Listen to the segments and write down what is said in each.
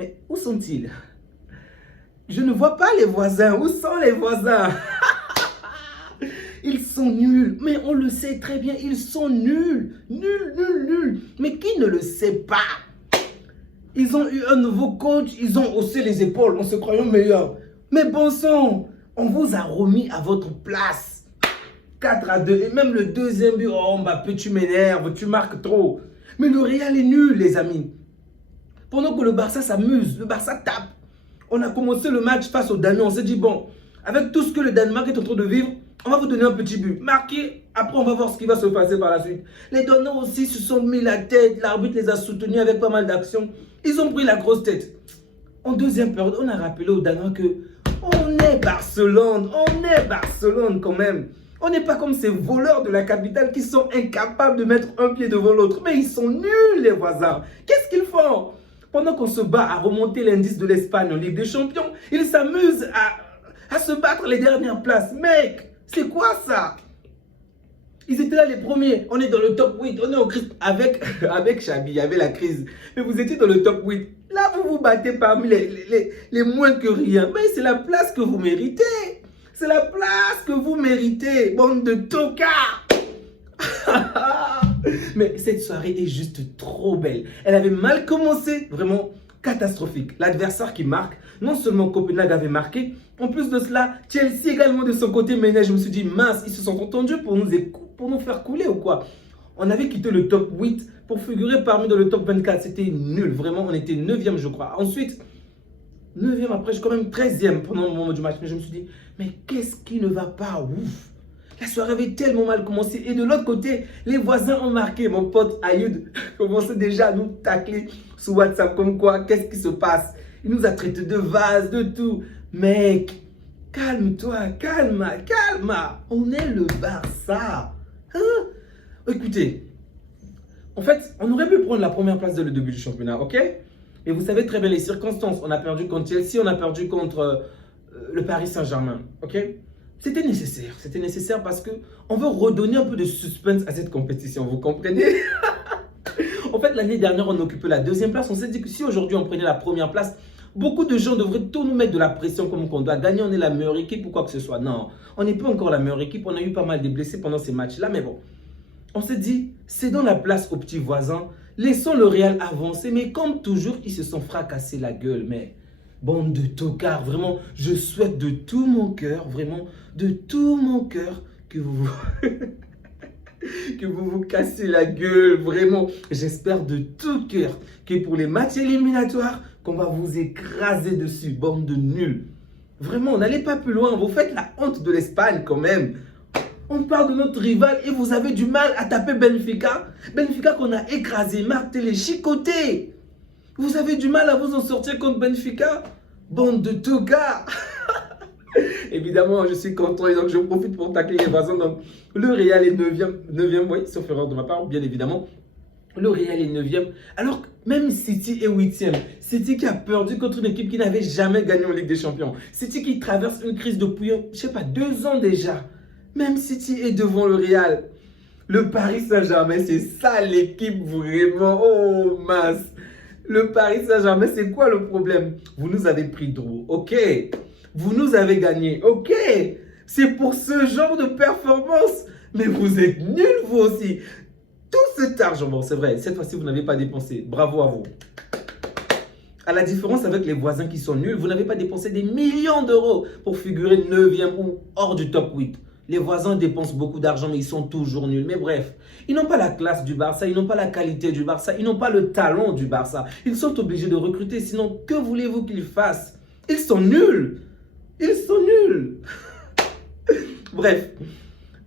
Mais où sont-ils? Je ne vois pas les voisins. Où sont les voisins? Ils sont nuls. Mais on le sait très bien, ils sont nuls. Nuls, nuls, nuls. Mais qui ne le sait pas? Ils ont eu un nouveau coach, ils ont haussé les épaules en se croyant meilleurs. Mais bon sang, on vous a remis à votre place. 4-2. Et même le deuxième but, oh Mbappé, tu m'énerves, tu marques trop. Mais le Real est nul, les amis. Pendant que le Barça s'amuse, le Barça tape. On a commencé le match face au Danemark, on s'est dit, bon, avec tout ce que le Danemark est en train de vivre, on va vous donner un petit but. Marqué, après on va voir ce qui va se passer par la suite. Les Danois aussi se sont mis la tête, l'arbitre les a soutenus avec pas mal d'actions. Ils ont pris la grosse tête. En deuxième période, on a rappelé aux Danois que on est Barcelone quand même. On n'est pas comme ces voleurs de la capitale qui sont incapables de mettre un pied devant l'autre. Mais ils sont nuls, les voisins. Qu'est-ce qu'ils font? Pendant qu'on se bat à remonter l'indice de l'Espagne en Ligue des Champions, ils s'amusent à se battre les dernières places. Mec, c'est quoi ça? Ils étaient là les premiers. On est dans le top 8. On est au crise. Avec Xabi, il y avait la crise. Mais vous étiez dans le top 8. Là, vous vous battez parmi les moins que rien. Mais c'est la place que vous méritez. C'est la place que vous méritez. Bande de tocards. Mais cette soirée est juste trop belle. Elle avait mal commencé, vraiment catastrophique. L'adversaire qui marque, non seulement Copenhague avait marqué, en plus de cela, Chelsea également de son côté menait. Je me suis dit, mince, ils se sont entendus pour nous faire couler ou quoi? On avait quitté le top 8 pour figurer parmi dans le top 24. C'était nul, vraiment, on était 9e je crois. Ensuite, 9e après, je suis quand même 13e pendant le moment du match. Mais je me suis dit, mais qu'est-ce qui ne va pas? Ouf! La soirée avait tellement mal commencé. Et de l'autre côté, les voisins ont marqué. Mon pote Ayoud commençait déjà à nous tacler sur WhatsApp. Comme quoi, qu'est-ce qui se passe? Il nous a traité de vase, de tout. Mec, calme-toi, calme. On est le Barça. Hein? Écoutez, en fait, on aurait pu prendre la première place dès le début du championnat, ok? Et vous savez très bien les circonstances. On a perdu contre Chelsea, on a perdu contre le Paris Saint-Germain, ok? C'était nécessaire parce qu'on veut redonner un peu de suspense à cette compétition, vous comprenez? En fait, l'année dernière, on occupait la 2e place. On s'est dit que si aujourd'hui on prenait la première place, beaucoup de gens devraient tout nous mettre de la pression comme qu'on doit gagner, on est la meilleure équipe ou quoi que ce soit. Non, on n'est pas encore la meilleure équipe, on a eu pas mal de blessés pendant ces matchs-là, mais bon. On s'est dit, c'est dans la place aux petits voisins, laissons le Real avancer, mais comme toujours, ils se sont fracassés la gueule, mais... Bande de tocards, vraiment, je souhaite de tout mon cœur, vraiment, de tout mon cœur, que vous que vous cassez la gueule, vraiment. J'espère de tout cœur que pour les matchs éliminatoires, qu'on va vous écraser dessus, bande de nuls. Vraiment, n'allez pas plus loin, vous faites la honte de l'Espagne quand même. On parle de notre rival et vous avez du mal à taper Benfica. Benfica qu'on a écrasé, martelé, chicoté. Vous avez du mal à vous en sortir contre Benfica? Bande de tocards. Évidemment, je suis content et donc je profite pour tacler les voisins. Donc, le Real est 9e, oui, sauf erreur de ma part, bien évidemment. Le Real est 9e. Alors, même City est 8e. City qui a perdu contre une équipe qui n'avait jamais gagné en Ligue des Champions. City qui traverse une crise depuis, je sais pas, 2 ans déjà. Même City est devant le Real. Le Paris Saint-Germain, c'est ça l'équipe vraiment. Oh mince. Le Paris Saint-Germain, c'est quoi le problème? Vous nous avez pris drôle, ok? Vous nous avez gagné, ok? C'est pour ce genre de performance. Mais vous êtes nuls, vous aussi. Tout cet argent, bon, c'est vrai, cette fois-ci, vous n'avez pas dépensé. Bravo à vous. À la différence avec les voisins qui sont nuls, vous n'avez pas dépensé des millions d'euros pour figurer 9e ou hors du top 8. Les voisins dépensent beaucoup d'argent, mais ils sont toujours nuls. Mais bref, ils n'ont pas la classe du Barça, ils n'ont pas la qualité du Barça, ils n'ont pas le talent du Barça. Ils sont obligés de recruter, sinon que voulez-vous qu'ils fassent? Ils sont nuls. Ils sont nuls. Bref,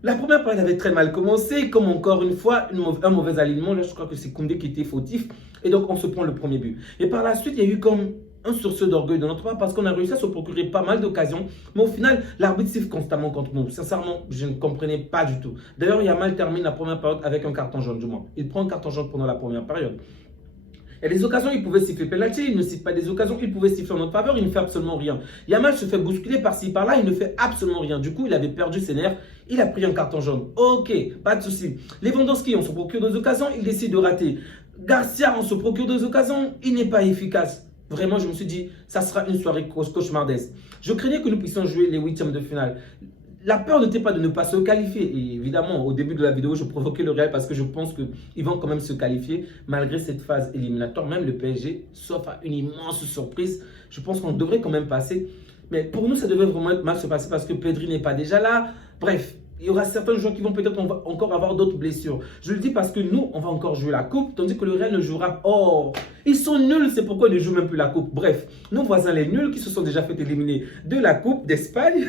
la première période avait très mal commencé, comme encore une fois, un mauvais alignement. Là, je crois que c'est Koundé qui était fautif. Et donc, on se prend le premier but. Et par la suite, il y a eu comme un sursaut d'orgueil de notre part parce qu'on a réussi à se procurer pas mal d'occasions. Mais au final, l'arbitre siffle constamment contre nous. Sincèrement, je ne comprenais pas du tout. D'ailleurs, Yamal termine la première période avec un carton jaune du moins. Il prend un carton jaune pendant la première période. Il y a des occasions, il pouvait siffler penalty, il ne siffle pas des occasions, il pouvait siffler en notre faveur, il ne fait absolument rien. Yamal se fait bousculer par-ci, par-là, il ne fait absolument rien. Du coup, il avait perdu ses nerfs, il a pris un carton jaune. Ok, pas de souci. Lewandowski, on se procure des occasions, il décide de rater. Garcia, on se procure des occasions, il n'est pas efficace. Vraiment, je me suis dit, ça sera une soirée cauchemardesque. Je craignais que nous puissions jouer les huitièmes de finale. La peur n'était pas de ne pas se qualifier. Et évidemment, au début de la vidéo, je provoquais le Real parce que je pense qu'ils vont quand même se qualifier malgré cette phase éliminatoire. Même le PSG, sauf à une immense surprise, je pense qu'on devrait quand même passer. Mais pour nous, ça devait vraiment mal se passer parce que Pedri n'est pas déjà là. Bref, il y aura certains joueurs qui vont peut-être encore avoir d'autres blessures. Je le dis parce que nous, on va encore jouer la coupe, tandis que le Real ne jouera. Oh, ils sont nuls, c'est pourquoi ils ne jouent même plus la coupe. Bref, nos voisins les nuls qui se sont déjà fait éliminer de la coupe d'Espagne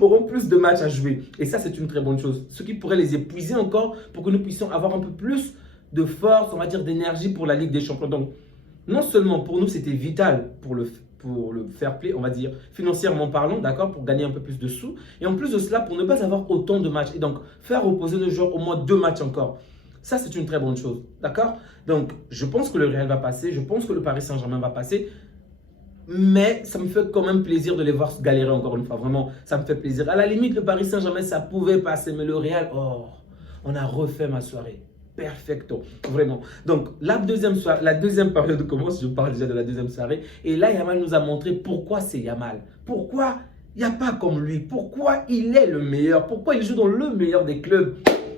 auront plus de matchs à jouer. Et ça, c'est une très bonne chose. Ce qui pourrait les épuiser encore pour que nous puissions avoir un peu plus de force, on va dire d'énergie pour la Ligue des Champions. Donc, non seulement pour nous, c'était vital pour le fair play, on va dire, financièrement parlant, d'accord, pour gagner un peu plus de sous. Et en plus de cela, pour ne pas avoir autant de matchs. Et donc, faire reposer nos joueurs au moins 2 matchs encore. Ça, c'est une très bonne chose, d'accord? Donc, je pense que le Real va passer. Je pense que le Paris Saint-Germain va passer. Mais ça me fait quand même plaisir de les voir galérer encore une fois. Vraiment, ça me fait plaisir. À la limite, le Paris Saint-Germain, ça pouvait passer. Mais le Real, oh, on a refait ma soirée. Perfecto, vraiment. Donc, la deuxième période commence, je parle déjà de la deuxième soirée. Et là, Yamal nous a montré pourquoi c'est Yamal. Pourquoi il n'y a pas comme lui. Pourquoi il est le meilleur. Pourquoi il joue dans le meilleur des clubs.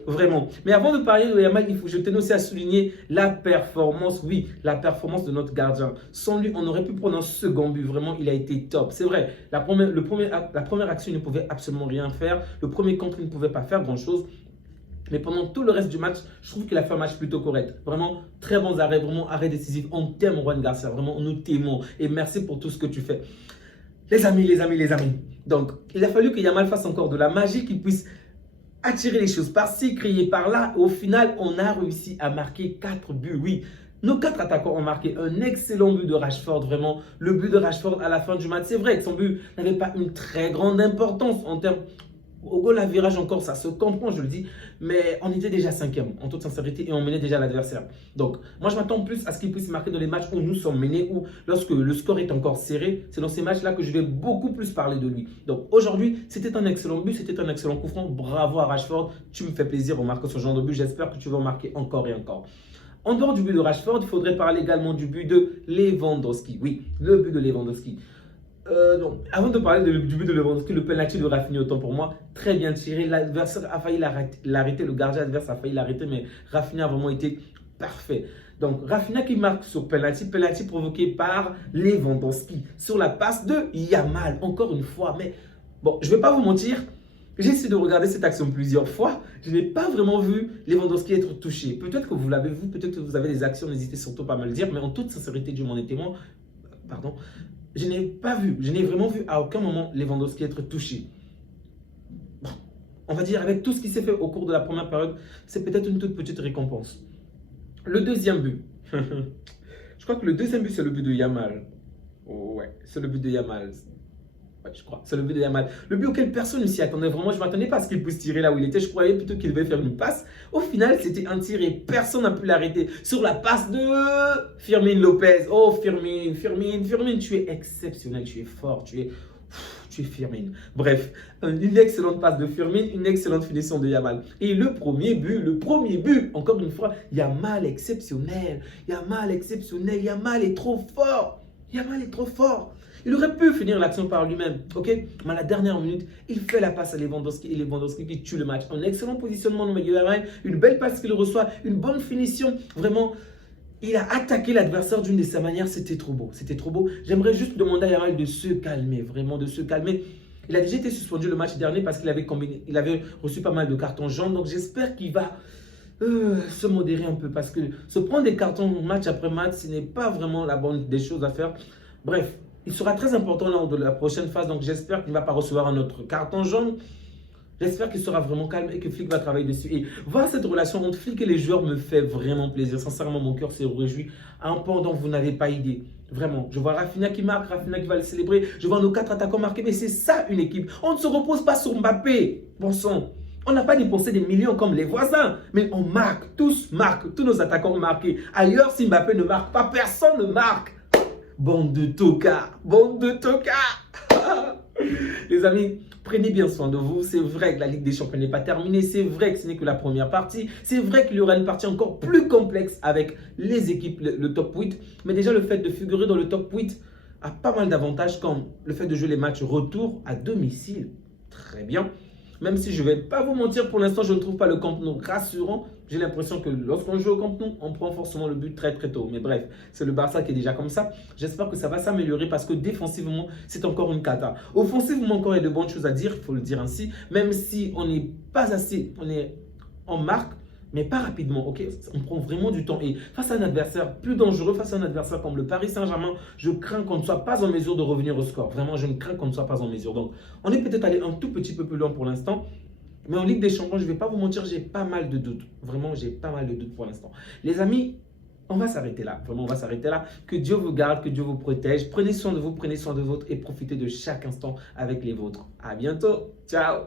Vraiment. Mais avant de parler de Yamal, je tenais aussi à souligner la performance, oui, la performance de notre gardien. Sans lui, on aurait pu prendre un second but. Vraiment, il a été top. C'est vrai, la première action, il ne pouvait absolument rien faire. Le premier contre, il ne pouvait pas faire grand-chose. Mais pendant tout le reste du match, je trouve qu'il a fait un match plutôt correct. Vraiment, très bons arrêts, vraiment arrêt décisif. On t'aime, Juan Garcia. Vraiment, nous t'aimons. Et merci pour tout ce que tu fais. Les amis. Donc, il a fallu que Yamal fasse encore de la magie, qu'il puisse attirer les choses par-ci, crier par-là. Au final, on a réussi à marquer 4 buts. Oui, nos 4 attaquants ont marqué un excellent but de Rashford. Vraiment, le but de Rashford à la fin du match. C'est vrai que son but n'avait pas une très grande importance en termes... Au goal à virage encore, ça se comprend, je le dis, mais on était déjà 5e, en toute sincérité, et on menait déjà l'adversaire. Donc, moi, je m'attends plus à ce qu'il puisse marquer dans les matchs où nous sommes menés, ou lorsque le score est encore serré. C'est dans ces matchs-là que je vais beaucoup plus parler de lui. Donc, aujourd'hui, c'était un excellent but, c'était un excellent coup franc. Bravo à Rashford, tu me fais plaisir en marquant ce genre de but. J'espère que tu vas en marquer encore et encore. En dehors du but de Rashford, il faudrait parler également du but de Lewandowski. Oui, le but de Lewandowski. Donc, avant de parler du but de Lewandowski, le penalty de Rafinha, autant pour moi, très bien tiré. L'adversaire a failli l'arrêter, le gardien adverse a failli l'arrêter, mais Rafinha a vraiment été parfait. Donc, Rafinha qui marque sur penalty provoqué par Lewandowski sur la passe de Yamal, encore une fois. Mais bon, je ne vais pas vous mentir, j'ai essayé de regarder cette action plusieurs fois. Je n'ai pas vraiment vu Lewandowski être touché. Peut-être que vous l'avez vu, peut-être que vous avez des actions, n'hésitez surtout pas à me le dire, mais en toute sincérité, Dieu m'en est témoin, pardon. Je n'ai pas vu, je n'ai vraiment vu à aucun moment Lewandowski être touché. Bon, on va dire avec tout ce qui s'est fait au cours de la première période, c'est peut-être une toute petite récompense. Le deuxième but. Je crois que le deuxième but, c'est le but de Yamal. Oh, ouais, c'est le but de Yamal. Ouais, je crois, c'est le but de Yamal. Le but auquel personne ne s'y attendait. Vraiment, je ne m'attendais pas à ce qu'il puisse tirer là où il était. Je croyais plutôt qu'il devait faire une passe. Au final, c'était un tir et personne n'a pu l'arrêter. Sur la passe de Fermín Lopez. Oh, Fermín, tu es exceptionnel, tu es fort, tu es Fermín. Bref, une excellente passe de Fermín, une excellente finition de Yamal. Et le premier but, encore une fois, Yamal exceptionnel. Yamal est trop fort. Yamal est trop fort. Il aurait pu finir l'action par lui-même, ok? Mais à la dernière minute, il fait la passe à Lewandowski et Lewandowski qui tue le match. Un excellent positionnement de Yamal, une belle passe qu'il reçoit, une bonne finition. Vraiment, il a attaqué l'adversaire d'une de sa manière. C'était trop beau, c'était trop beau. J'aimerais juste demander à Yamal de se calmer, vraiment de se calmer. Il a déjà été suspendu le match dernier parce qu'il avait reçu pas mal de cartons jaunes. Donc j'espère qu'il va se modérer un peu parce que se prendre des cartons match après match, ce n'est pas vraiment la bonne des choses à faire. Bref. Il sera très important lors de la prochaine phase, donc j'espère qu'il ne va pas recevoir un autre carton jaune. J'espère qu'il sera vraiment calme et que Flick va travailler dessus. Et voir cette relation entre Flick et les joueurs me fait vraiment plaisir. Sincèrement, mon cœur s'est réjoui à un point dont vous n'avez pas idée. Vraiment, je vois Rafinha qui marque, Rafinha qui va le célébrer. Je vois nos 4 attaquants marquer, mais c'est ça une équipe. On ne se repose pas sur Mbappé. Bon sang. On n'a pas dépensé des millions comme les voisins, mais on marque, tous marquent, tous nos attaquants ont marqué. Ailleurs, si Mbappé ne marque pas, personne ne marque. Bande de tocards, bande de tocards. Les amis, prenez bien soin de vous. C'est vrai que la Ligue des Champions n'est pas terminée. C'est vrai que ce n'est que la première partie. C'est vrai qu'il y aura une partie encore plus complexe avec les équipes, le top 8. Mais déjà, le fait de figurer dans le top 8 a pas mal d'avantages comme le fait de jouer les matchs retour à domicile. Très bien. Même si je ne vais pas vous mentir, pour l'instant, je ne trouve pas le Camp Nou rassurant. J'ai l'impression que lorsqu'on joue au Camp Nou, on prend forcément le but très très tôt. Mais bref, c'est le Barça qui est déjà comme ça. J'espère que ça va s'améliorer parce que défensivement, c'est encore une cata. Offensivement, encore, il y a de bonnes choses à dire, il faut le dire ainsi. Même si on n'est pas assez, on est en marque, mais pas rapidement, ok? On prend vraiment du temps. Et face à un adversaire plus dangereux, face à un adversaire comme le Paris Saint-Germain, je crains qu'on ne soit pas en mesure de revenir au score. Vraiment, je ne crains qu'on ne soit pas en mesure. Donc, on est peut-être allé un tout petit peu plus loin pour l'instant. Mais en Ligue des Champions, je ne vais pas vous mentir, j'ai pas mal de doutes. Vraiment, j'ai pas mal de doutes pour l'instant. Les amis, on va s'arrêter là. Vraiment, on va s'arrêter là. Que Dieu vous garde, que Dieu vous protège. Prenez soin de vous, prenez soin de vôtres et profitez de chaque instant avec les vôtres. À bientôt. Ciao.